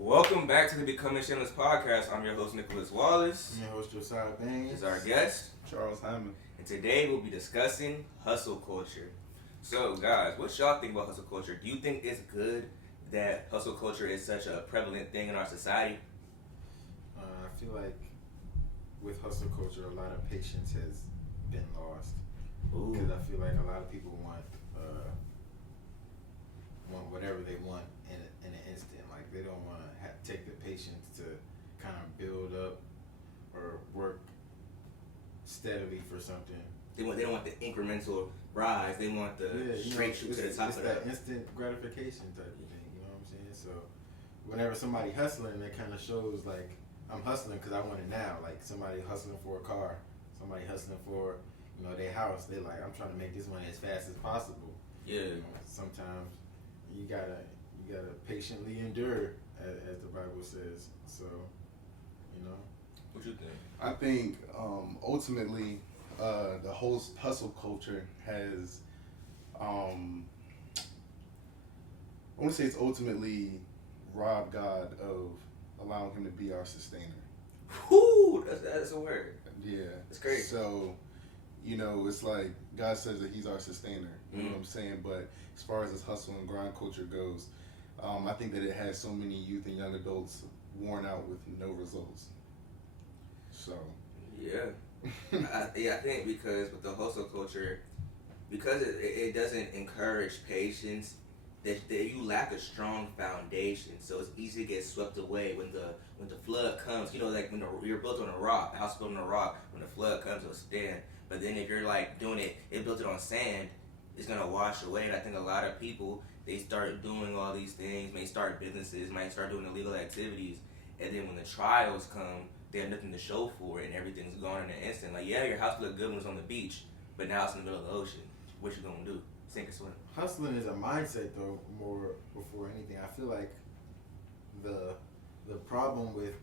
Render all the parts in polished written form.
Welcome back to the Becoming Shameless podcast. I'm your host, Nicholas Wallace. I'm your host, Josiah Baines. Is our guest. Charles Hyman. And today we'll be discussing hustle culture. So, guys, what y'all think about hustle culture? Do you think it's good that hustle culture is such a prevalent thing in our society? I feel like with hustle culture, a lot of patience has been lost. Because I feel like a lot of people want whatever they want in an instant. Like they don't want to take the patience to kind of build up or work steadily for something. They don't want the incremental rise. They want the straight shoot to the top of that instant gratification type of thing. You know what I'm saying? So whenever somebody hustling, that kind of shows like I'm hustling because I want it now. Like somebody hustling for a car, somebody hustling for their house. They like I'm trying to make this money as fast as possible. Yeah. Sometimes you gotta patiently endure, as the Bible says. So, What you think? I think ultimately the whole hustle culture has, I want to say it's ultimately robbed God of allowing him to be our sustainer. Whoo! That's a word. Yeah. It's crazy. So, it's like God says that he's our sustainer. You know what I'm saying? But as far as this hustle and grind culture goes, I think that it has so many youth and young adults worn out with no results. So. Yeah. I think because with the hustle culture, because it doesn't encourage patience, that you lack a strong foundation, so it's easy to get swept away when the flood comes. Like when you're built on a rock, a house built on a rock, when the flood comes, it'll stand. But then if you're like doing it built it on sand, it's gonna wash away. And I think a lot of people, they start doing all these things, may start businesses, might start doing illegal activities, and then when the trials come, they have nothing to show for it, and everything's gone in an instant. Like, yeah, your house looked good when it was on the beach, but now it's in the middle of the ocean. What you gonna do? Sink or swim? Hustling is a mindset, though, more before anything. I feel like the problem with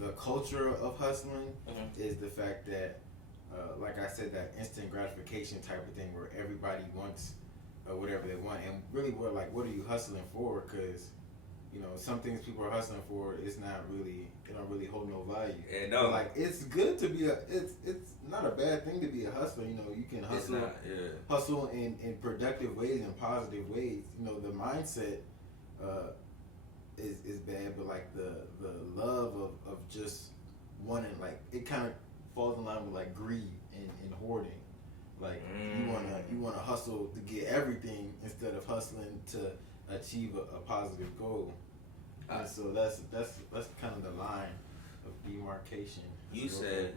the culture of hustling is the fact that, like I said, that instant gratification type of thing where everybody wants whatever they want, and really, what are you hustling for? Because some things people are hustling for, it don't really hold no value. Yeah, no. But, like, it's good to be it's not a bad thing to be a hustler. You can hustle, hustle in productive ways and positive ways. The mindset is bad, but like the love of just wanting, like, it kind of falls in line with like greed and hoarding. Like you wanna hustle to get everything instead of hustling to achieve a positive goal. And so that's kind of the line of demarcation. You said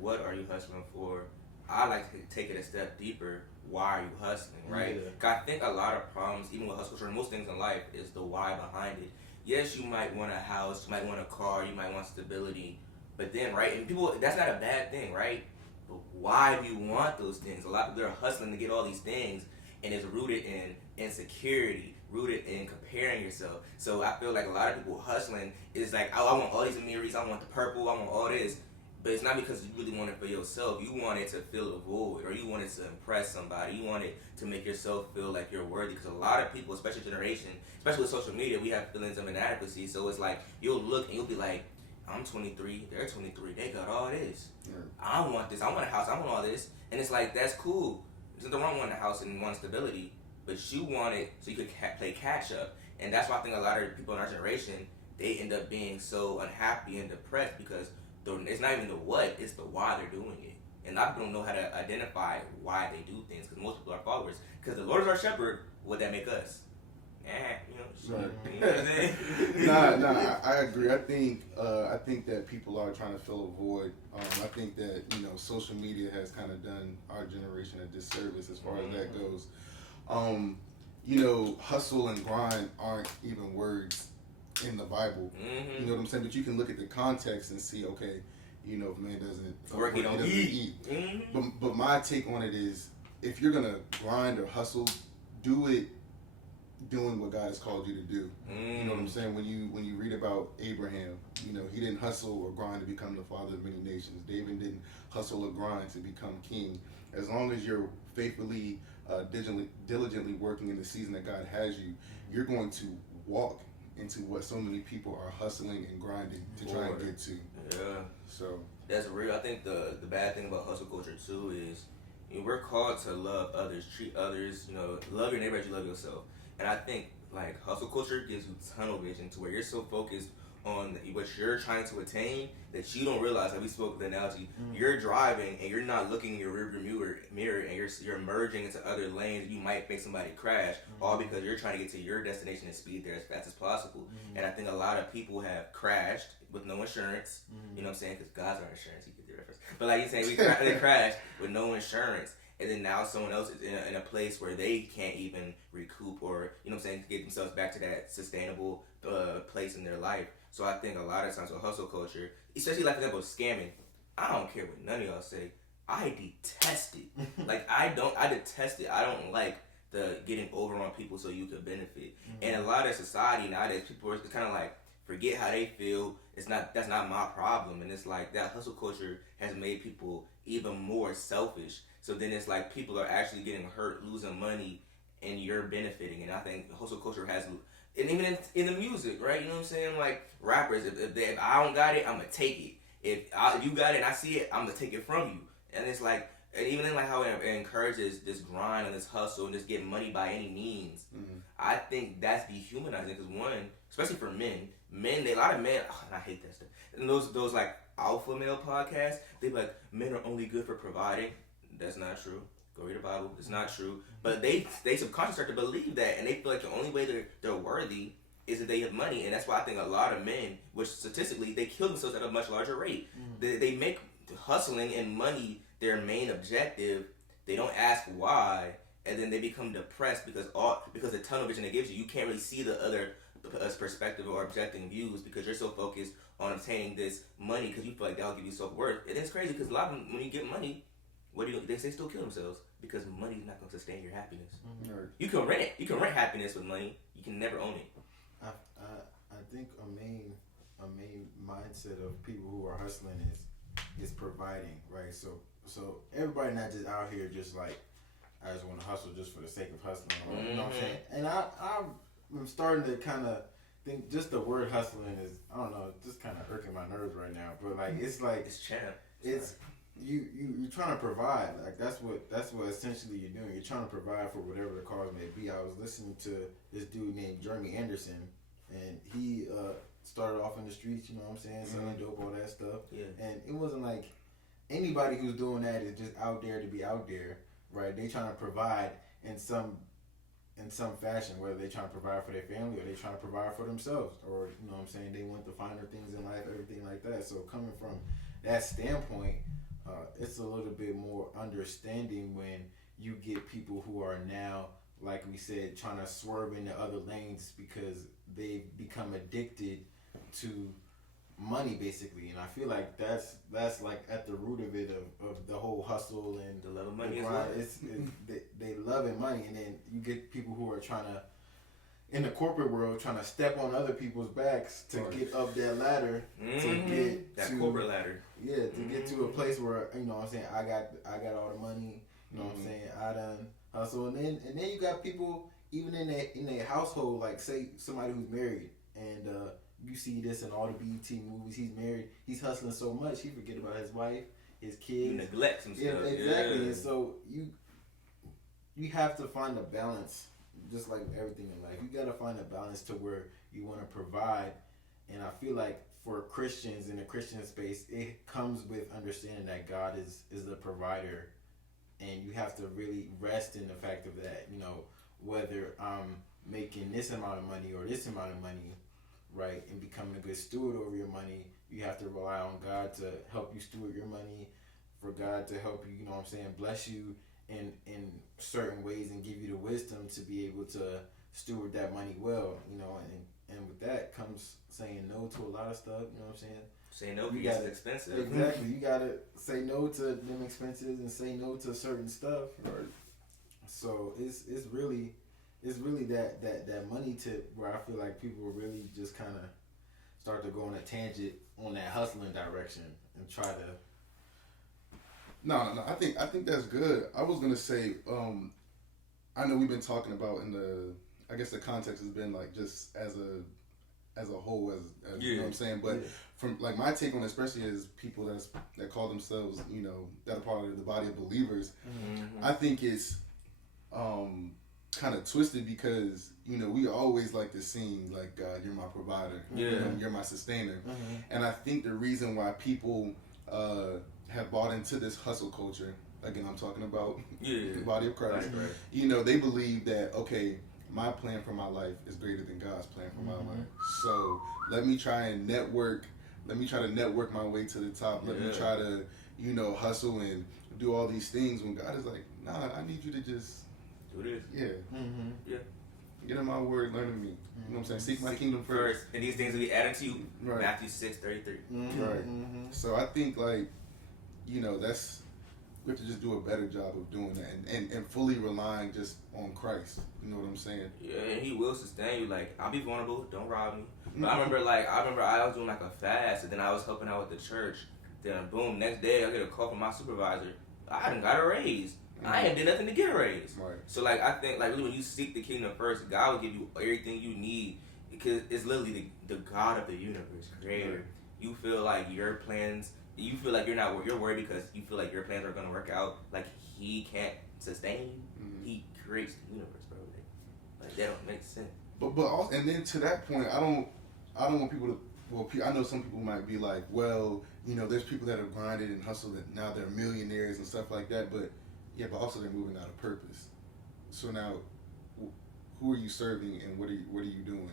what are you hustling for? I like to take it a step deeper. Why are you hustling, right? Yeah. I think a lot of problems, even with hustle culture, most things in life, is the why behind it. Yes, you might want a house, you might want a car, you might want stability, but then, right, and people, that's not a bad thing, right? But why do you want those things? A lot of people are hustling to get all these things, and it's rooted in insecurity, rooted in comparing yourself. So I feel like a lot of people hustling is like, oh, I want all these Amiris, I want the purple, I want all this. But it's not because you really want it for yourself. You want it to fill a void, or you want it to impress somebody. You want it to make yourself feel like you're worthy. Because a lot of people, especially generation, especially with social media, we have feelings of inadequacy. So it's like, you'll look and you'll be like, I'm 23, they're 23, they got all this. Yeah. I want this, I want a house, I want all this. And it's like, that's cool. There's nothing wrong with wanting a house and wanting stability, but you want it so you could play catch up. And that's why I think a lot of people in our generation, they end up being so unhappy and depressed because it's not even the what, it's the why they're doing it. And a lot of people don't know how to identify why they do things because most people are followers. Because the Lord is our shepherd, would that make us? I agree. I think that people are trying to fill a void. I think that social media has kind of done our generation a disservice as far as that goes. Hustle and grind aren't even words in the Bible. You know what I'm saying? But you can look at the context and see, okay, if man doesn't work, he don't eat. But my take on it is, if you're gonna grind or hustle, do it doing what God has called you to do. You know what I'm saying? When you read about Abraham, he didn't hustle or grind to become the father of many nations. David didn't hustle or grind to become king. As long as you're faithfully, diligently working in the season that God has you, you're going to walk into what so many people are hustling and grinding to try and get to. Yeah. So that's real. I think the bad thing about hustle culture too is, you know, we're called to love others, treat others, you know, love your neighbor as you love yourself. And I think like hustle culture gives you tunnel vision to where you're so focused on what you're trying to attain that you don't realize, like we spoke of the analogy, you're driving and you're not looking in your rearview mirror and you're merging into other lanes. You might make somebody crash, all because you're trying to get to your destination and speed there as fast as possible. And I think a lot of people have crashed with no insurance. You know what I'm saying? Because God's our insurance. You get the reference. But like you're saying, they crashed with no insurance. And then now someone else is in a place where they can't even recoup or, you know what I'm saying, get themselves back to that sustainable place in their life. So I think a lot of times with hustle culture, especially like for example scamming, I don't care what none of y'all say. I detest it. Like I detest it. I don't like the getting over on people so you could benefit. And a lot of society nowadays, people are kind of like forget how they feel. That's not my problem. And it's like that hustle culture has made people even more selfish. So then it's like people are actually getting hurt, losing money, and you're benefiting. And I think hustle culture has, and even in the music, right? You know what I'm saying? Like rappers, if I don't got it, I'm gonna take it. If you got it and I see it, I'm gonna take it from you. And it's like, and even in like how it encourages this grind and this hustle and just getting money by any means. I think that's dehumanizing because one, especially for men, a lot of men, and I hate that stuff. And those like alpha male podcasts, they be like, men are only good for providing. That's not true. Go read the Bible. It's not true. But they subconsciously start to believe that, and they feel like the only way they're worthy is if they have money. And that's why I think a lot of men, which statistically, they kill themselves at a much larger rate. They make hustling and money their main objective. They don't ask why, and then they become depressed because the tunnel vision it gives you, you can't really see the other perspective or objecting views because you're so focused on obtaining this money because you feel like that'll give you self-worth. And it's crazy because a lot of them, when you get money, what do they still kill themselves because money's not going to sustain your happiness. You can rent it. You can rent happiness with money. You can never own it. I think a main mindset of people who are hustling is providing, right? So everybody not just out here just like, I just want to hustle just for the sake of hustling, or, you know what I'm saying? And I'm starting to kind of think just the word hustling is, I don't know, just kind of irking my nerves right now. But like it's like it's champ. It's you're trying to provide. Like that's what essentially you're doing. You're trying to provide for whatever the cause may be. I was listening to this dude named Jeremy Anderson, and he started off in the streets. You know what I'm saying, selling dope, all that stuff. Yeah. And it wasn't like anybody who's doing that is just out there to be out there, right? They trying to provide in some fashion, whether they trying to provide for their family or they trying to provide for themselves, or you know what I'm saying, they want the finer things in life, everything like that. So coming from that standpoint, it's a little bit more understanding when you get people who are now, like we said, trying to swerve into other lanes because they've become addicted to money, basically. And I feel like that's like at the root of it, of the whole hustle and the love of money. They loving money, and then you get people who are trying to, in the corporate world, trying to step on other people's backs to get up that ladder, to get that corporate ladder. Yeah, to get to a place where, you know what I'm saying, I got all the money, you know what I'm saying, I done hustle. And then you got people even in their household, like say somebody who's married, and you see this in all the BET movies, he's married, he's hustling so much he forget about his wife, his kids. He neglects himself. Yeah, exactly. Yeah. And so you have to find a balance, just like everything in life. You got to find a balance to where you want to provide. And I feel like for Christians in the Christian space, it comes with understanding that God is the provider, and you have to really rest in the fact of that. You know, whether I'm making this amount of money or this amount of money, right, and becoming a good steward over your money, you have to rely on God to help you steward your money, for God to help you, you know what I'm saying, bless you in certain ways and give you the wisdom to be able to steward that money well, you know, and with that comes saying no to a lot of stuff, you know what I'm saying? Say no because it's expensive. Exactly. You gotta say no to them expenses and say no to certain stuff. Right. So it's really that money tip where I feel like people really just kind of start to go on a tangent on that hustling direction and try to. No. I think that's good. I was gonna say, I know we've been talking about I guess the context has been like just as as a whole, as you know what I'm saying. But from like my take on it, especially as people that call themselves, you know, that are part of the body of believers, I think it's kind of twisted because, you know, we always like to sing like, God, you're my provider, you know, you're my sustainer, and I think the reason why people have bought into this hustle culture, again, I'm talking about the body of Christ, you know, they believe that, okay, my plan for my life is greater than God's plan for my life. So let me try to network my way to the top. Let me try to, you know, hustle and do all these things when God is like, nah, I need you to just do this. Yeah. Get in my word, learn of me. You know what I'm saying? Seek my kingdom first. And these things will be added to you. Right. Matthew 6:33. Right. So I think, like, you know, we have to just do a better job of doing that and fully relying just on Christ. You know what I'm saying? Yeah, and He will sustain you. Like, I'll be vulnerable. Don't rob me. But I remember I was doing like a fast, and then I was helping out with the church. Then boom, next day I get a call from my supervisor. I done got a raise. I ain't did nothing to get a raise. Right. So like I think like really when you seek the kingdom first, God will give you everything you need because it's literally the God of the universe, creator. Right. You feel like your plans. You feel like you're worried because you feel like your plans are gonna work out. Like He can't sustain you. He creates the universe, bro. Like that don't make sense. But also, and then to that point, I don't want people to. Well, I know some people might be like, well, you know, there's people that have grinded and hustled and now they're millionaires and stuff like that. But yeah, but also they're moving out of purpose. So now, who are you serving and what are you doing?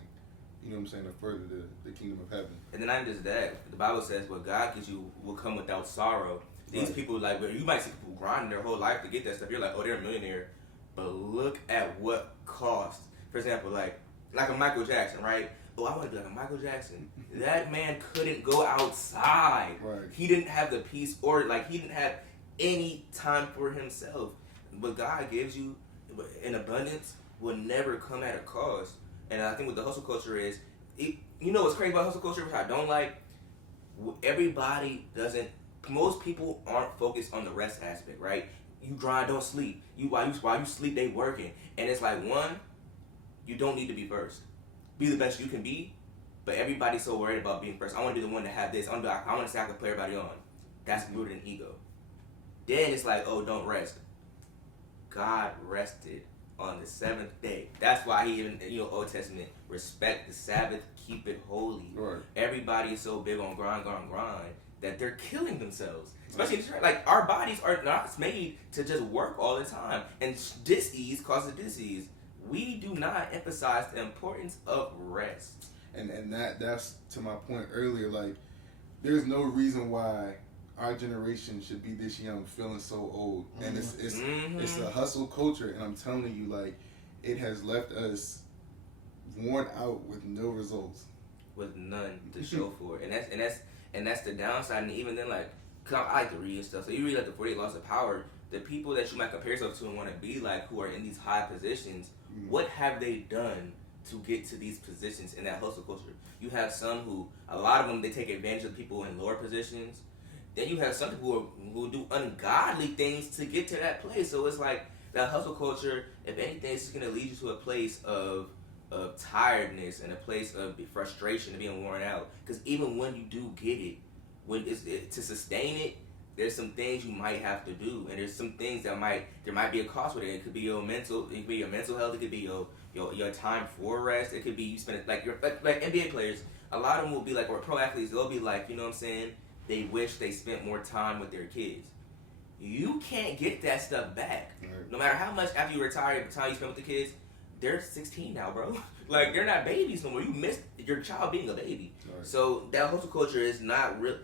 You know what I'm saying? To further the kingdom of heaven. And then not just that, the Bible says what God gives you will come without sorrow. These people, like, you might see people grinding their whole life to get that stuff. You're like, oh, they're a millionaire. But look at what cost. For example, like a Michael Jackson, right? Oh, I want to be like a Michael Jackson. That man couldn't go outside. Right. He didn't have the peace or, like, he didn't have any time for himself. What God gives you in abundance will never come at a cost. And I think what the hustle culture is, you know what's crazy about hustle culture, which I don't like? Most people aren't focused on the rest aspect, right? You grind, don't sleep. While you sleep, they working. And it's like, one, you don't need to be first. Be the best you can be, but everybody's so worried about being first. I want to be the one to have this. I want to say I can play everybody on. That's rooted in ego. Then it's like, oh, don't rest. God rested on the seventh day. That's why He even, Old Testament, respect the Sabbath, keep it holy. Right. Everybody is so big on grind, that they're killing themselves. Especially in the church. Like, our bodies are not made to just work all the time. And dis-ease causes disease. We do not emphasize the importance of rest. And that's to my point earlier, like, there's no reason why our generation should be this young feeling so old. And it's a hustle culture, and I'm telling you, like, it has left us worn out with no results. With none to show for it. And that's the downside. And even then, like, cause I like to read and stuff. So you read like the 48 Laws of Power, the people that you might compare yourself to and want to be like, who are in these high positions, what have they done to get to these positions in that hustle culture? You have some who, a lot of them, they take advantage of people in lower positions. Then you have some people who do ungodly things to get to that place. So it's like that hustle culture, if anything, it's just going to lead you to a place of tiredness and a place of frustration and being worn out. Because even when you do get it, to sustain it, there's some things you might have to do, and there's some things there might be a cost with it. It could be your mental health. It could be your time for rest. It could be you spend like NBA players. A lot of them will be like, or pro athletes, they'll be like, you know what I'm saying? They wish they spent more time with their kids. You can't get that stuff back. Right. No matter how much after you retire, the time you spend with the kids, they're 16 now, bro. Like, they're not babies no more. You missed your child being a baby. Right. So that hustle culture is not real.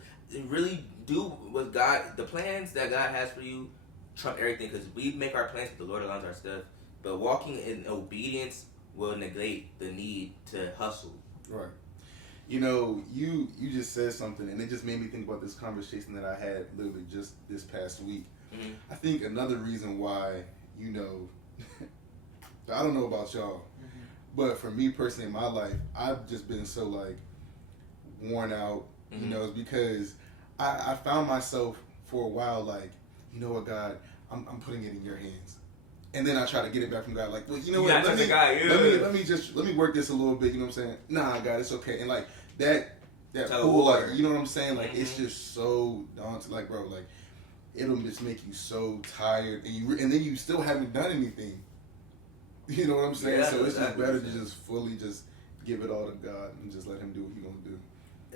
Really do what the plans that God has for you trump everything, because we make our plans, but the Lord aligns our stuff. But walking in obedience will negate the need to hustle. Right. You know, you just said something, and it just made me think about this conversation that I had literally just this past week. Mm-hmm. I think another reason why, I don't know about y'all, but for me personally in my life, I've just been so, like, worn out, is because I found myself for a while like, you know what, God, I'm putting it in your hands. and then I try to get it back from God. Like, well, you know You what? gotta trust the guy, yeah. Let me work this a little bit. You know what I'm saying? Nah, God, it's okay. And like that pull, like, you know what I'm saying? Like, it's just so daunting. Like, bro, like, it'll just make you so tired, and then you still haven't done anything. You know what I'm saying? Yeah, so it's exactly. just better to just fully just give it all to God and just let Him do what He gonna do.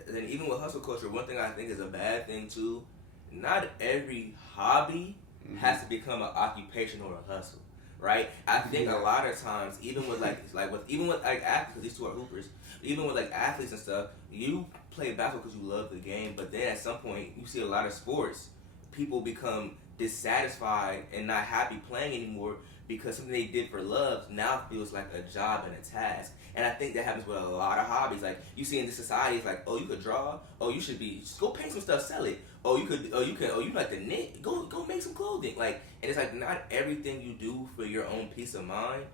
And then even with hustle culture, one thing I think is a bad thing too. Not every hobby has to become an occupation or a hustle, right? I think a lot of times, even with even with athletes, 'cause these two are hoopers. Even with like athletes and stuff, you play basketball because you love the game, but then at some point you see a lot of sports, people become dissatisfied and not happy playing anymore because something they did for love now feels like a job and a task. And I think that happens with a lot of hobbies. Like you see in this society, it's like, oh, you could draw. Oh, you should be just go paint some stuff, sell it. Oh, you could. Oh, you like to knit. Go make some clothing. Like, and it's like not everything you do for your own peace of mind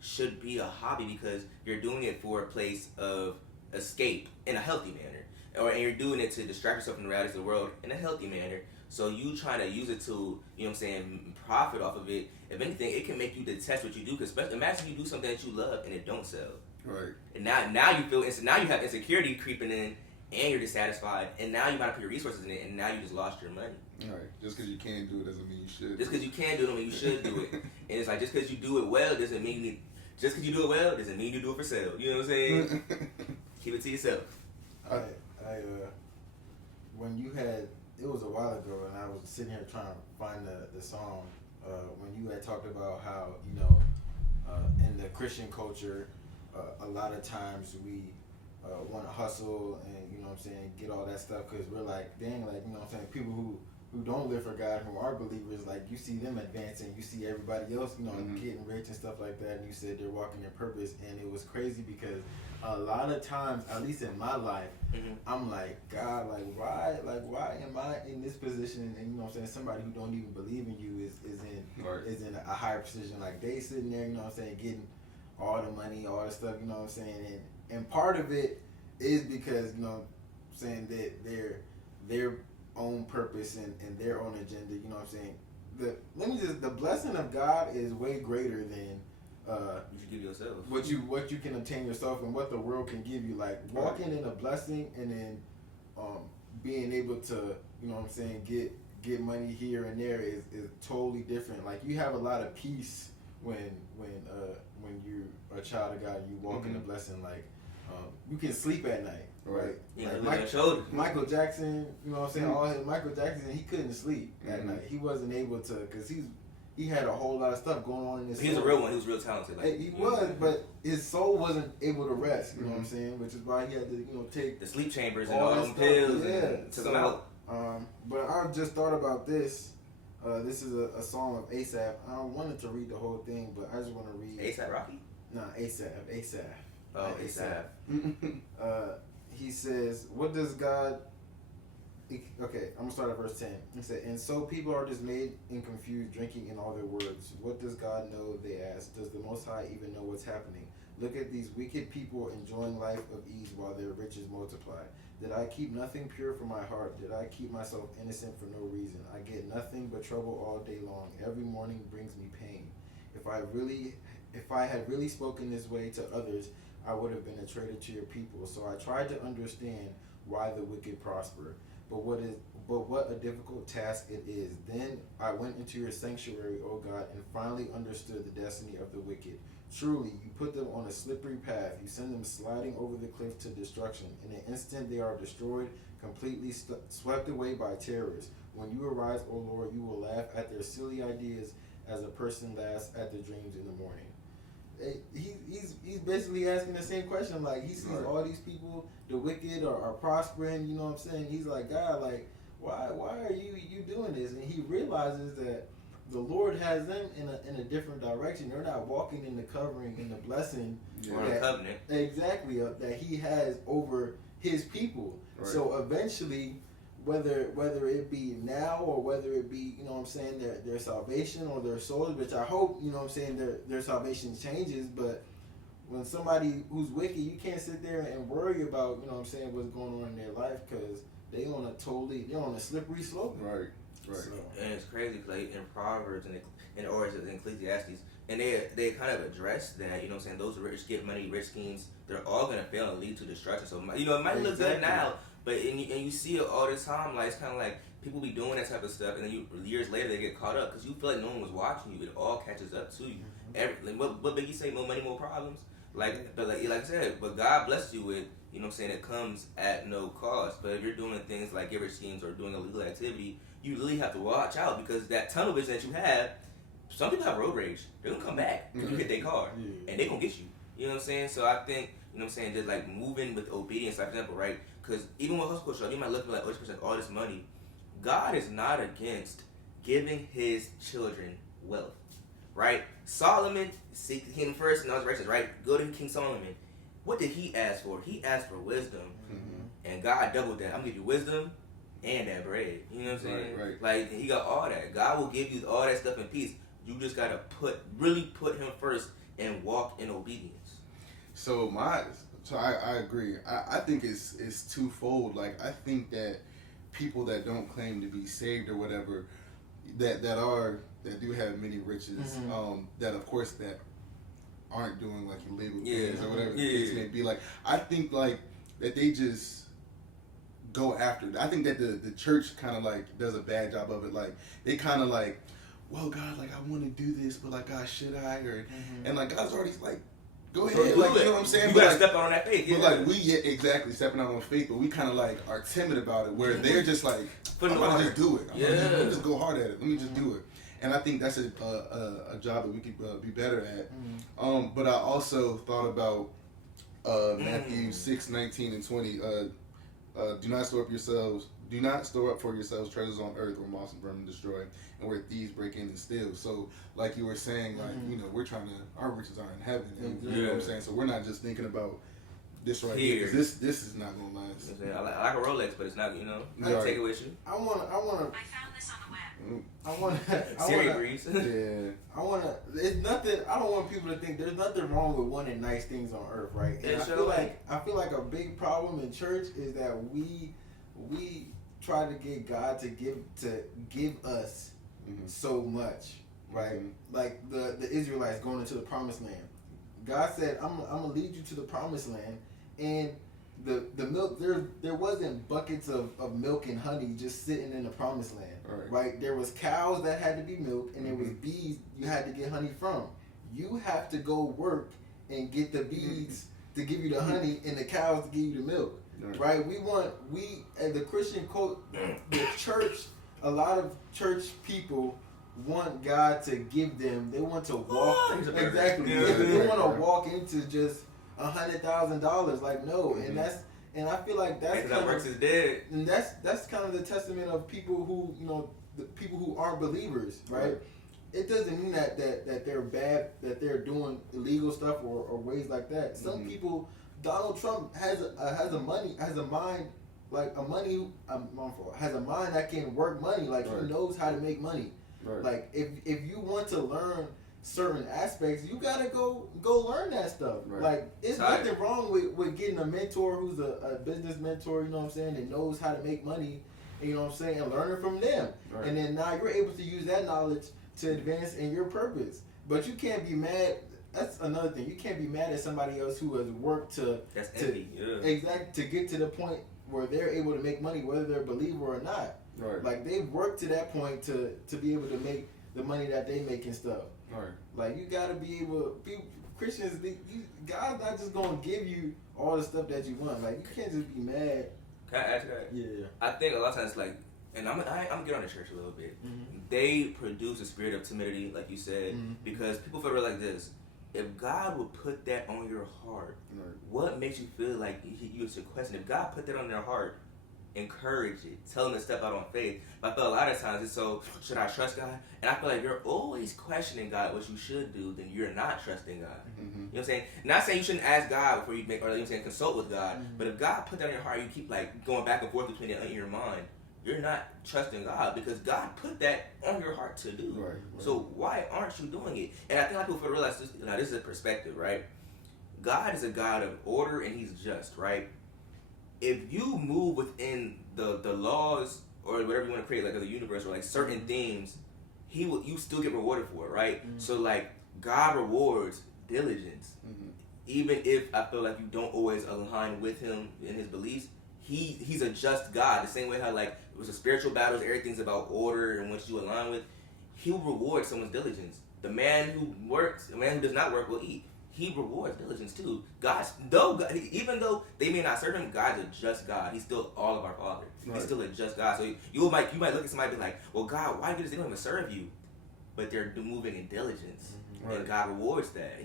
should be a hobby because you're doing it for a place of escape in a healthy manner, and you're doing it to distract yourself from the realities of the world in a healthy manner. So you trying to use it to, you know what I'm saying, profit off of it. If anything, it can make you detest what you do. Because imagine you do something that you love and it don't sell. Right. And now you feel now you have insecurity creeping in, and you're dissatisfied, and now you gotta put your resources in it, and now you just lost your money. Right. Just because you can do it doesn't mean you should. Just because you can do it doesn't mean you should do it. And it's like just because you do it well doesn't mean you need. Just because you do it well doesn't mean you do it for sale. You know what I'm saying? Keep it to yourself. When you had, it was a while ago, and I was sitting here trying to find the song when you had talked about how, you know, in the Christian culture, a lot of times we want to hustle and, you know what I'm saying, get all that stuff because we're like, dang, like, you know what I'm saying, people who don't live for God, who are believers, like, you see them advancing, you see everybody else, you know, getting rich and stuff like that, and you said they're walking in purpose, and it was crazy because a lot of times, at least in my life, I'm like, God, like, why am I in this position? And, you know what I'm saying, somebody who don't even believe in you is in a higher position, like, they sitting there, you know what I'm saying, getting all the money, all the stuff, you know what I'm saying, and part of it is because, you know what I'm saying, that their own purpose and their own agenda, you know what I'm saying, the blessing of God is way greater than You should give yourself. what you can obtain yourself and what the world can give you. Like walking in a blessing and then being able to, you know what I'm saying, get money here and there is totally different. Like you have a lot of peace when you're a child of God and you walk in a blessing. Like you can sleep at night, right? Yeah, like Michael Jackson, you know what I'm saying? Michael Jackson, he couldn't sleep at night. He wasn't able to because he had a whole lot of stuff going on in his soul. He's a real one. He was real talented. Like, he was, but his soul wasn't able to rest. You know what I'm saying? Which is why he had to, you know, take the sleep chambers and all them pills and took them out. But I just thought about this. This is a song of ASAP. I wanted to read the whole thing, but I just want to read. ASAP Rocky? Nah, ASAP. Oh, ASAP. He says, "What does God?" Okay, I'm gonna start at verse 10. He said, "And so people are dismayed and confused, drinking in all their words. What does God know?" They ask. "Does the Most High even know what's happening? Look at these wicked people enjoying life of ease while their riches multiply. Did I keep nothing pure from my heart? Did I keep myself innocent for no reason? I get nothing but trouble all day long. Every morning brings me pain. If I had really spoken this way to others, I would have been a traitor to your people. So I tried to understand why the wicked prosper. But what a difficult task it is. Then I went into your sanctuary, O God, and finally understood the destiny of the wicked. Truly, you put them on a slippery path. You send them sliding over the cliff to destruction. In an instant, they are destroyed, completely swept away by terrors. When you arise, O Lord, you will laugh at their silly ideas as a person laughs at their dreams in the morning." He's basically asking the same question. Like, he sees all these people, the wicked are prospering, you know what I'm saying? He's like, God, like, why are you doing this? And he realizes that the Lord has them in a different direction. They're not walking in the covering and the blessing covenant. Exactly, that he has over his people. Right. So eventually, whether it be now or whether it be, you know what I'm saying, their salvation or their souls, which I hope, you know what I'm saying, their salvation changes, but when somebody who's wicked, you can't sit there and worry about, you know what I'm saying, what's going on in their life, because they're on a slippery slope. Right. So, and it's crazy because like in Proverbs and in Ecclesiastes, and they kind of address that. You know what I'm saying? Those rich get money, rich schemes, they're all gonna fail and lead to destruction. So you know, it might look good now, but and you see it all the time. Like it's kind of like people be doing that type of stuff, and then years later they get caught up because you feel like no one was watching you. It all catches up to you. What Biggie say? More money, more problems. But like I said, but God bless you with, you know what I'm saying, it comes at no cost. But if you're doing things like giver schemes or doing illegal activity, you really have to watch out because that tunnel vision that you have, some people have road rage. They're gonna come back when you hit their car, and they gonna get you. You know what I'm saying? So I think, you know what I'm saying, just like moving with obedience, like for example, right? Because even with hustle culture, you might look like, oh, this person all this money. God is not against giving his children wealth. Right? Solomon, seek the kingdom first and all his righteousness, right? Go to King Solomon. What did he ask for? He asked for wisdom. And God doubled that. I'm going to give you wisdom and that bread. You know what I'm saying? Right. Like, he got all that. God will give you all that stuff in peace. You just got to really put him first and walk in obedience. So I agree. I think it's twofold. Like, I think that people that don't claim to be saved or whatever, that do have many riches, that of course that aren't doing like illegal things or whatever the case may be. Like, I think like that they just go after it. I think that the church kind of like does a bad job of it. Like they kind of like, well, God, like I want to do this, but like, God, should I? Or and like God's already like, go ahead, like, you know what I'm saying? You but gotta like, step out on that faith. But like exactly stepping out on faith, but we kind of like are timid about it. Where they're just like, I'm gonna just do it. I'm gonna just go hard at it. Let me just do it. And I think that's a job that we could be better at. But I also thought about Matthew 6:19 and 20. Do not store up for yourselves treasures on earth where moth and vermin destroy, and where thieves break in and steal. So, like you were saying, like you know, our riches are in heaven. And, you know what I'm saying? So we're not just thinking about this right here. Because this is not gonna last. I like a Rolex, but it's not. You know, take it with you. I wanna. I found this on the web. Siri agrees. It's nothing. I don't want people to think there's nothing wrong with wanting nice things on earth, right? And I feel like a big problem in church is that we try to get God to give us so much, right? Like the Israelites going into the promised land. God said, I'm gonna lead you to the promised land, and the milk, there wasn't buckets of milk and honey just sitting in the promised land, right? There was cows that had to be milked, and there was bees you had to get honey from. You have to go work and get the bees to give you the honey and the cows to give you the milk, right? We as the Christian the church, a lot of church people want God to give them. They want to walk exactly. They want to walk into just $100,000. Like no, and I feel like that's that works is dead. And that's kind of the testament of people who, you know, the people who aren't believers, right? It doesn't mean that they're bad, that they're doing illegal stuff or ways like that. Some people, Donald Trump has a mind that can work money. Like he knows how to make money. Like if you want to learn certain aspects, you gotta go learn that stuff. Like it's nothing wrong with getting a mentor who's a business mentor, you know what I'm saying, that knows how to make money, you know what I'm saying, and learning from them. And then now you're able to use that knowledge to advance in your purpose. But you can't be mad. That's another thing. You can't be mad at somebody else who has worked to get to the point where they're able to make money, whether they're a believer or not. Like they've worked to that point to be able to make the money that they make and stuff. Like you gotta be able to be Christians. God's not just gonna give you all the stuff that you want. Like you can't just be mad. Can I ask that? Yeah. I think a lot of times, like, and I'm gonna get on the church a little bit. They produce a spirit of timidity, like you said, because people feel like this. If God would put that on your heart, what makes you feel like you should question? If God put that on their heart, encourage it. Tell them to step out on faith. But I feel a lot of times it's so, should I trust God? And I feel like you're always questioning God, what you should do, then you're not trusting God. You know what I'm saying? Not saying you shouldn't ask God before you make, or you know what I'm saying, consult with God. But if God put that on your heart, you keep like going back and forth between it in your mind, you're not trusting God because God put that on your heart to do. So why aren't you doing it? And I think a lot of people realize this. Now this is a perspective, right? God is a God of order and He's just, right? If you move within the laws or whatever you want to create, like of the universe or like certain themes, you still get rewarded for it, right? So like God rewards diligence. Mm-hmm. Even if I feel like you don't always align with him in his beliefs, he's a just God. The same way how like it was a spiritual battles, everything's about order and what you align with. He will reward someone's diligence. The man who works, the man who does not work will eat. He rewards diligence too. Even though they may not serve him, God's a just God. He's still all of our Father. Right. He's still a just God. So you might look at somebody and be like, well, God, why do this? They don't even serve you, but they're moving in diligence, Right. and God rewards that.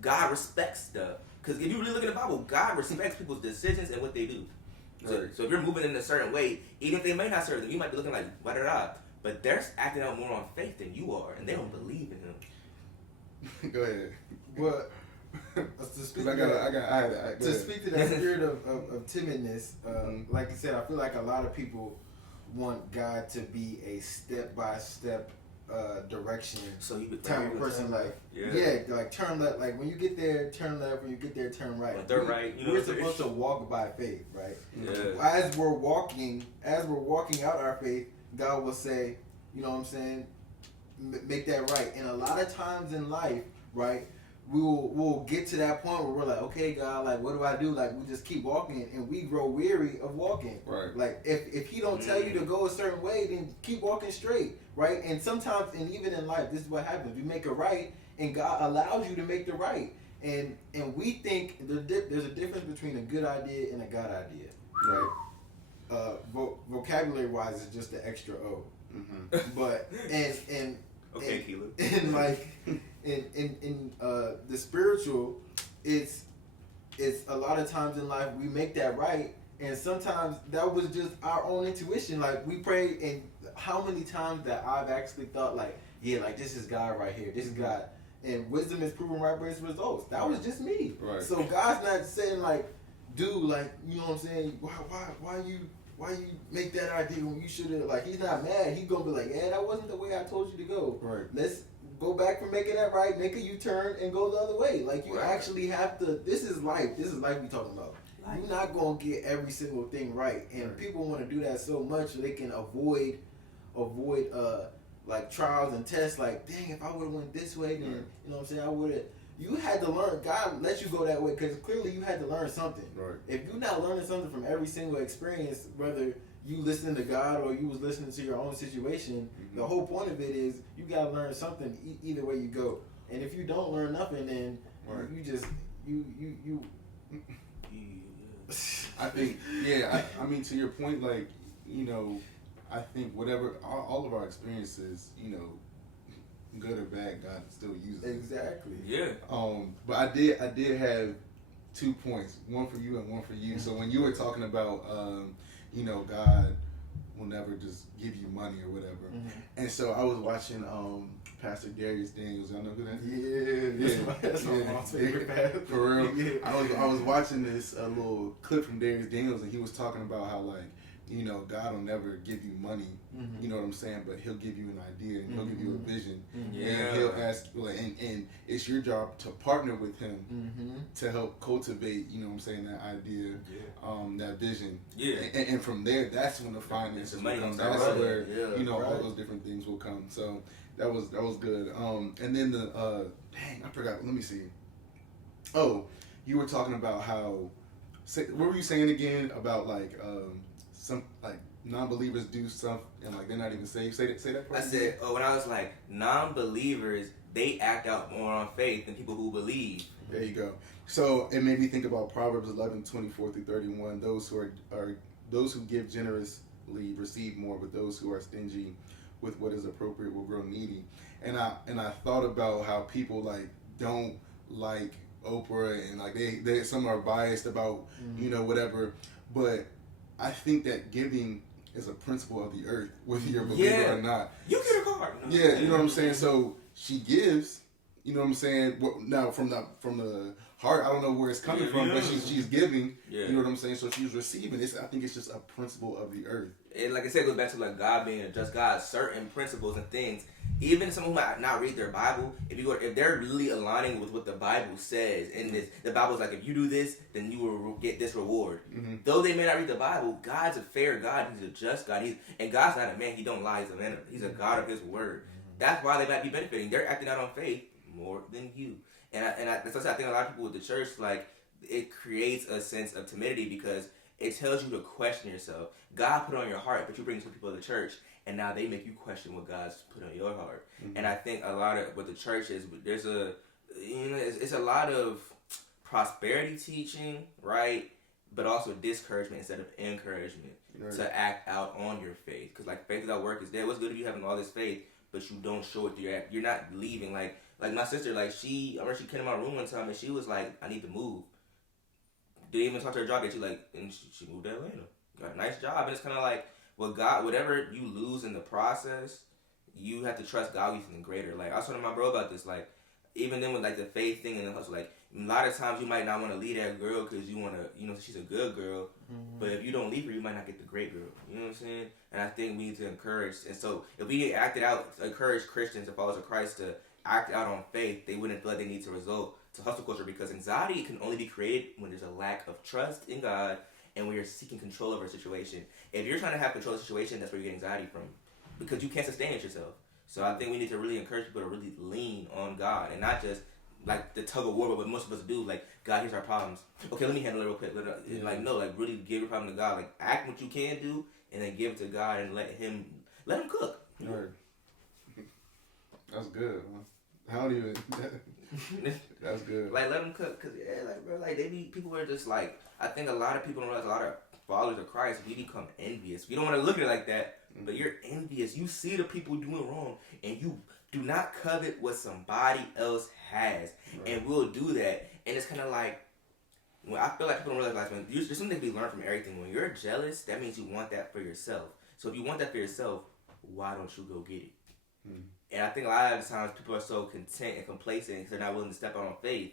God respects stuff. Because if you really look at the Bible, God respects people's decisions and what they do. So if you're moving in a certain way, even if they may not serve them, you might be looking like but they're acting out more on faith than you are, and they don't believe in him. Go ahead. Well, to speak to to that spirit of timidness, like I said, I feel like a lot of people want God to be a step-by-step direction. So you could type of person, like like turn left. Like when you get there, turn left. When you get there, turn right. When they're right, you know, we're supposed to walk by faith, right? Yeah. As we're walking out our faith, God will say, you know what I'm saying, make that right. And a lot of times in life, right, we'll get to that point where we're like, okay, God, like, what do I do? Like, we just keep walking, and we grow weary of walking. Right. Like, if He don't tell you to go a certain way, then keep walking straight, right? And sometimes, and even in life, this is what happens. You make a right, and God allows you to make the right. And we think there's a difference between a good idea and a God idea, right? Vocabulary-wise, it's just the extra O. Mm-hmm. But and okay, Keela. And like in the spiritual, it's a lot of times in life we make that right, and sometimes that was just our own intuition. Like we pray, and how many times that I've actually thought like, yeah, like this is God right here, this is God, and wisdom is proven right by its results. That was just me. Right. So God's not saying like, dude, like, you know what I'm saying? Why you make that idea when you should have, like, he's not mad. He's gonna be like, yeah, that wasn't the way I told you to go. Right. Let's go back from making that right, make a U-turn, and go the other way. Like, you Right. actually have to. This is life we talking about. Life. You're not gonna get every single thing right, and Right. people want to do that so much so they can avoid like trials and tests. Like, dang, if I would have went this way, then Right. you know what I'm saying, I would have. You had to learn. God let you go that way because clearly you had to learn something. Right. If you're not learning something from every single experience, whether you listening to God or you was listening to your own situation, the whole point of it is you gotta learn something either way you go. And if you don't learn nothing, then Right. you just you. I think, I mean, to your point, like, you know, I think whatever, all of our experiences, you know, good or bad, God still uses it. Exactly. Yeah. But I did have 2 points, one for you and one for you. So when you were talking about, you know, God will never just give you money or whatever. Mm-hmm. And so I was watching Pastor Darius Daniels. Y'all know who that is? Yeah, that's my mom's favorite pastor. For real. Yeah. I was watching this little clip from Darius Daniels, and he was talking about how, like, you know, God will never give you money, Mm-hmm. you know what I'm saying, but he'll give you an idea and he'll give you a vision. Mm-hmm. And he'll ask, like, and it's your job to partner with him Mm-hmm. to help cultivate, you know what I'm saying, that idea, that vision. Yeah. And from there, that's when the finances The will money come. comes That's out. where, Yeah. you know, all Right. those different things will come. So that was good. And then I forgot, let me see. Oh, you were talking about how, what were you saying again about, like, some, like, non-believers do stuff and, like, they're not even saved? Say that part I again. said, when I was like, non-believers, they act out more on faith than people who believe. There you go. So it made me think about Proverbs 11:24-31. Those who give generously receive more, but those who are stingy with what is appropriate will grow needy. And I thought about how people, like, don't like Oprah, and, like, they some are biased about, you know, whatever. But I think that giving is a principle of the earth, whether you're a believer or not. You get a card. Yeah, you know what I'm saying? So she gives, you know what I'm saying? Well, now from the heart, I don't know where it's coming from, but she's giving, you know what I'm saying? So she's receiving. I think it's just a principle of the earth. And like I said, it goes back to, like, God being a just God. Certain principles and things, even someone who might not read their Bible, if they're really aligning with what the Bible says, and the Bible's like, if you do this, then you will get this reward. Mm-hmm. Though they may not read the Bible, God's a fair God. He's a just God. And God's not a man. He don't lie. He's a God of His word. That's why they might be benefiting. They're acting out on faith more than you. And that's what I think a lot of people with the church, like, it creates a sense of timidity because it tells you to question yourself. God put it on your heart, but you bring it to people of the church, and now they make you question what God's put on your heart. Mm-hmm. And I think a lot of what the church is, there's it's a lot of prosperity teaching, right? But also discouragement instead of encouragement to act out on your faith. Because like faith without work is dead. What's good if you having all this faith, but you don't show it through your act? You're not leaving. Like my sister, like I remember she came to my room one time and she was like, I need to move. Didn't even talk to her job yet. She moved to Atlanta. Got a nice job. And it's kind of like, well, God, whatever you lose in the process, you have to trust God with something greater. Like I was talking to my bro about this. Like even then with like the faith thing and the hustle, like a lot of times you might not want to leave that girl because you want to, she's a good girl. Mm-hmm. But if you don't leave her, you might not get the great girl. You know what I'm saying? And I think we need to encourage. And so if we encourage Christians and followers of Christ to act out on faith, they wouldn't feel like they need to resort to hustle culture because anxiety can only be created when there's a lack of trust in God and when you're seeking control over a situation. If you're trying to have control of the situation, that's where you get anxiety from because you can't sustain it yourself. So I think we need to really encourage people to really lean on God and not just like the tug of war, what most of us do. Like, God, here's our problems. Okay, let me handle it real quick. Like, no, like really give your problem to God. Like, act what you can do and then give it to God and let him cook. Right. That's good. I don't even. That's good. Like, let them cook, cause like bro, like people are just like, I think a lot of people don't realize a lot of followers of Christ, we become envious. We don't want to look at it like that, but you're envious. You see the people doing wrong, and you do not covet what somebody else has, and we'll do that. And it's kind of like, when I feel like people don't realize when there's something to be learned from everything. When you're jealous, that means you want that for yourself. So if you want that for yourself, why don't you go get it? And I think a lot of times people are so content and complacent because they're not willing to step out on faith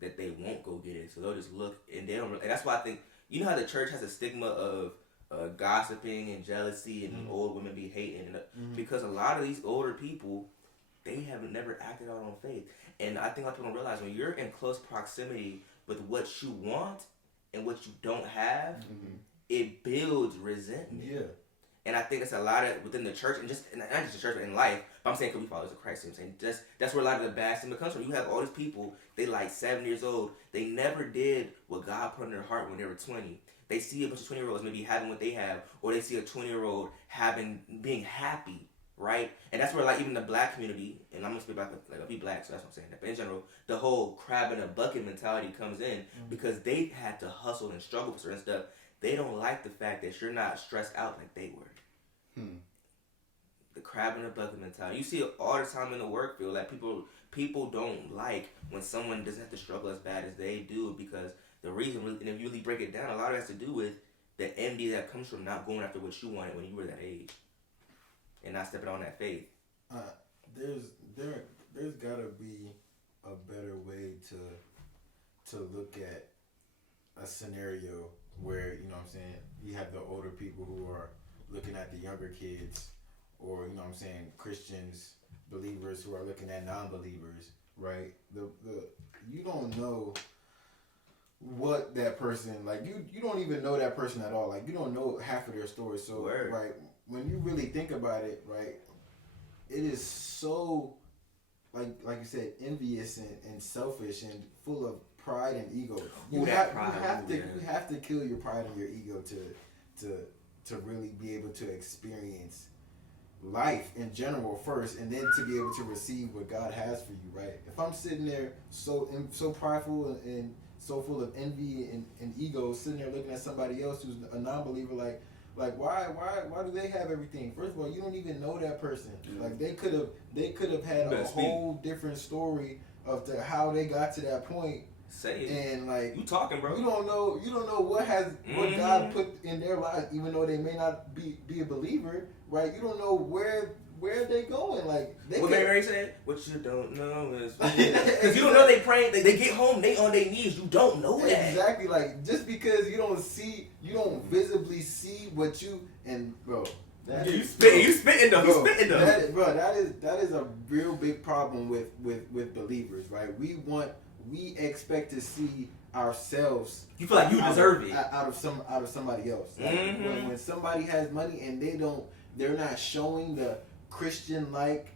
that they won't go get it. So they'll just look and they don't. And that's why I think, you know how the church has a stigma of gossiping and jealousy and old women be hating, because a lot of these older people, they have never acted out on faith. And I think a lot of people don't realize when you're in close proximity with what you want and what you don't have, it builds resentment. Yeah. And I think it's a lot of within the church and not just the church but in life. But I'm saying because we followers of Christ. You know what I'm saying that's where a lot of the bad stigma comes from. You have all these people, they like 7 years old. They never did what God put in their heart when they were 20. They see a bunch of 20-year-olds maybe having what they have, or they see a 20-year-old being happy, right? And that's where like even the black community, and I'm gonna speak about like I'll be black, so that's what I'm saying. But in general, the whole crab in a bucket mentality comes in because they had to hustle and struggle for certain stuff. They don't like the fact that you're not stressed out like they were. The crab in a bucket mentality. You see it all the time in the work field. Like people don't like when someone doesn't have to struggle as bad as they do, because the reason, and if you really break it down, a lot of it has to do with the envy that comes from not going after what you wanted when you were that age, and not stepping on that faith. There's gotta be a better way to look at a scenario where, you know what I'm saying, you have the older people who are looking at the younger kids, or, you know what I'm saying, Christians, believers who are looking at non-believers, right? You don't know what that person, like, you don't even know that person at all. Like, you don't know half of their story. So, right, when you really think about it, right, it is so, like you said, envious and selfish and full of pride and ego. You have to kill your pride and your ego to really be able to experience life in general first, and then to be able to receive what God has for you, right? If I'm sitting there so prideful and so full of envy and ego, sitting there looking at somebody else who's a non-believer, like why do they have everything? First of all, you don't even know that person. Like they could have had a whole different story of how they got to that point. Say it. And like you talking, bro. You don't know what God put in their life, even though they may not be a believer, right? You don't know where they going. Like what Mary said, what you don't know is because you don't know they praying. They get home, they on their knees. You don't know that. Exactly. Like just because you don't visibly see what you and bro. You spitting though. That is a real big problem with believers, right? We expect to see ourselves. You feel like you deserve it out of somebody else. Like when somebody has money and they're not showing the Christian-like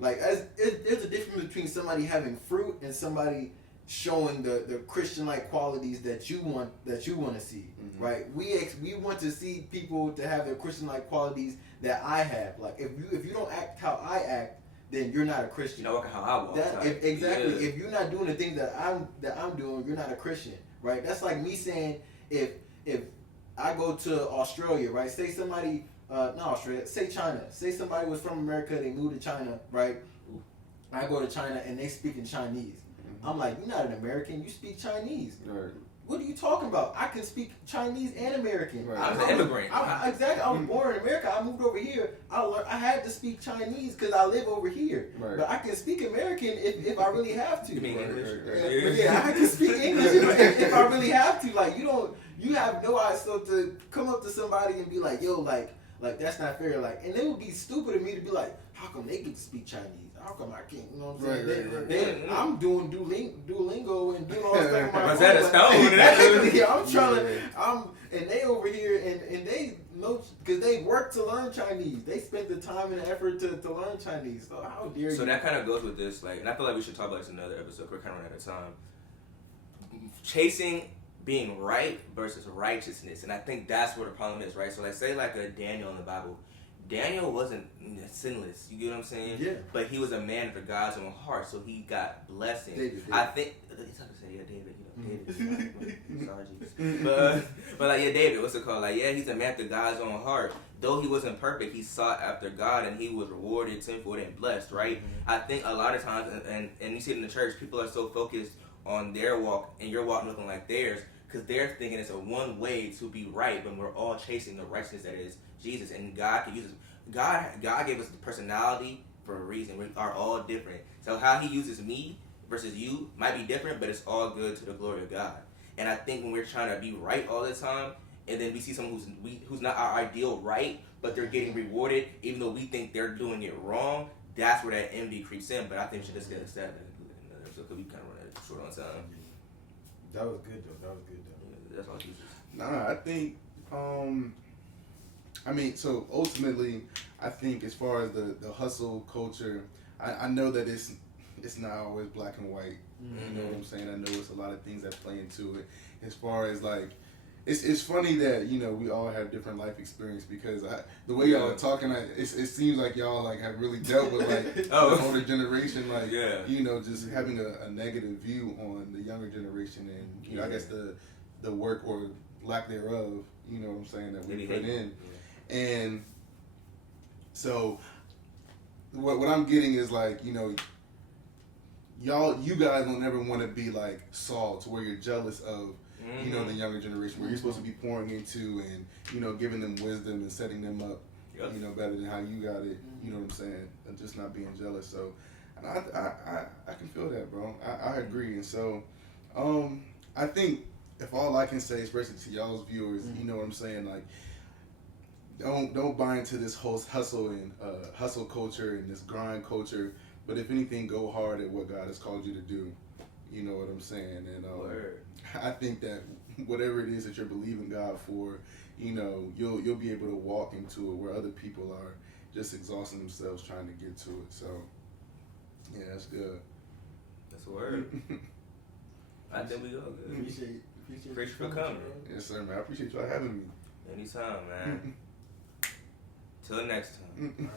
Like, there's a difference between somebody having fruit and somebody showing the Christian-like qualities that you want to see, right? We want to see people to have the Christian-like qualities that I have. Like, if you don't act how I act, then you're not a Christian. You're not walking how I walk. Exactly. Yeah. If you're not doing the things that I'm doing, you're not a Christian, right? That's like me saying if I go to Australia, right? Say somebody, not Australia, say China. Say somebody was from America, they moved to China, right? I go to China and they speak in Chinese. I'm like, you're not an American, you speak Chinese. Right. What are you talking about? I can speak Chinese and American. Right. I'm an immigrant. Exactly. I was born in America. I moved over here. I had to speak Chinese because I live over here. Right. But I can speak American if I really have to. You mean English? Yeah, I can speak English if I really have to. Like, you have no idea. So to come up to somebody and be like, yo, like that's not fair. Like, and it would be stupid of me to be like, how come they get to speak Chinese? How come I can't? You know what I'm saying? Right. Then I'm doing Duolingo and doing all this stuff on my phone. Rosetta Stone. Exactly. I'm trying to. And they over here and they know because they work to learn Chinese. They spent the time and effort to learn Chinese. So how dare you? So that kind of goes with this, like, and I feel like we should talk about this in another episode. We're kind of running out of time. Chasing being right versus righteousness, and I think that's where the problem is, right? So, like, say like a Daniel in the Bible. Daniel wasn't sinless, you get what I'm saying? Yeah. But he was a man after God's own heart, so he got blessings. David. I think he's talking to say, yeah, David, sorry, Jesus. But like, yeah, David, what's it called? Like, yeah, he's a man after God's own heart. Though he wasn't perfect, he sought after God, and he was rewarded, tenfold, and blessed, right? I think a lot of times, and you see it in the church, people are so focused on their walk, and your walk looking like theirs, because they're thinking it's a one way to be right, when we're all chasing the righteousness that is Jesus, and God can use us. God gave us the personality for a reason. We are all different. So how he uses me versus you might be different, but it's all good to the glory of God. And I think when we're trying to be right all the time, and then we see someone who's not our ideal right, but they're getting rewarded, even though we think they're doing it wrong, that's where that envy creeps in. But I think we should just get a stat and include it in another episode, because we kind of run short on time. That was good though. Yeah, that's all Jesus. Nah, I think, I mean, so ultimately, I think as far as the hustle culture, I know that it's not always black and white. You know what I'm saying? I know it's a lot of things that play into it. As far as like, it's funny that, you know, we all have different life experience, because the way y'all are talking, it seems like y'all like have really dealt with like the older generation, like, you know, just having a negative view on the younger generation, and you know, I guess the work or lack thereof, you know what I'm saying, that we put in. And so what I'm getting is like, you know, you guys don't ever want to be like Saul, to where you're jealous of, you know, the younger generation, where you're supposed to be pouring into and, you know, giving them wisdom and setting them up, you know, better than how you got it, you know what I'm saying, and just not being jealous. So I can feel that, bro. I agree. And so I think if all I can say, especially to y'all's viewers, you know what I'm saying, like, don't buy into this whole hustle and hustle culture and this grind culture, but if anything, go hard at what God has called you to do. You know what I'm saying? And I think that whatever it is that you're believing God for, you know, you'll be able to walk into it, where other people are just exhausting themselves trying to get to it. So yeah, that's good. That's a word. I think we all good. Appreciate you for coming. Yes, sir, man. I appreciate y'all having me. Anytime, man. Till next time.